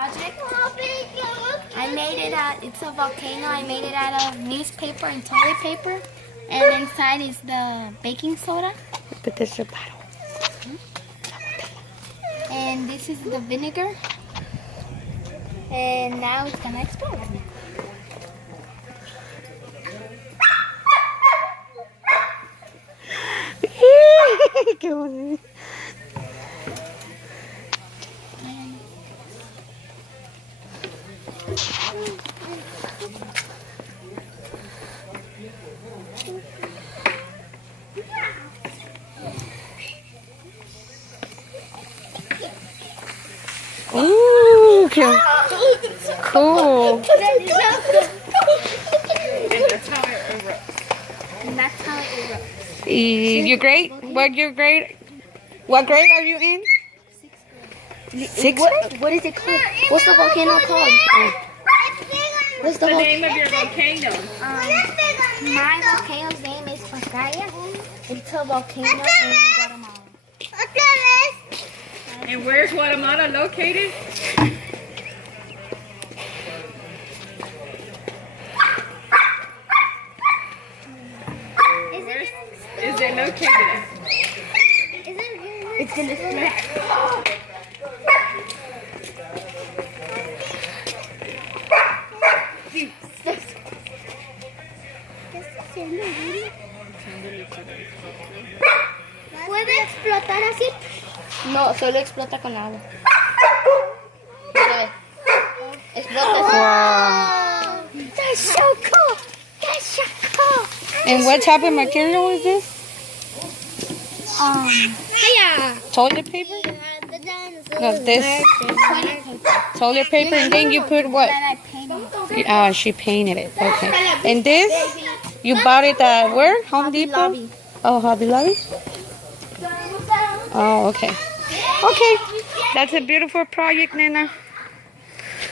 Project. I made it out, it's a volcano. I made it out of newspaper and toilet paper. And inside is the baking soda. But this is a bottle. And this is the vinegar. And now it's gonna explode. Qué bonito. Ooh, qué cool. And that's how it erupts. Your grade? What your grade? What grade are you in? Sixth grade? What is it called? What's the volcano called? What's the name of your volcano? My volcano's name is Volcano. It's a volcano in Guatemala. And where's Guatemala located? Where is it located? It's in the flat. ¿Puede explotar así? No, solo explota con agua. Mira, explota así. Wow. That's so cool. That's so cool. And what type of material is this? Toilet paper? No, this toilet paper, and then you put what? Then I painted. She painted it. Okay. And this, you bought it at where? Home Depot? Lobby. Oh, Hobby Lobby? Oh, okay. Okay. That's a beautiful project, Nena.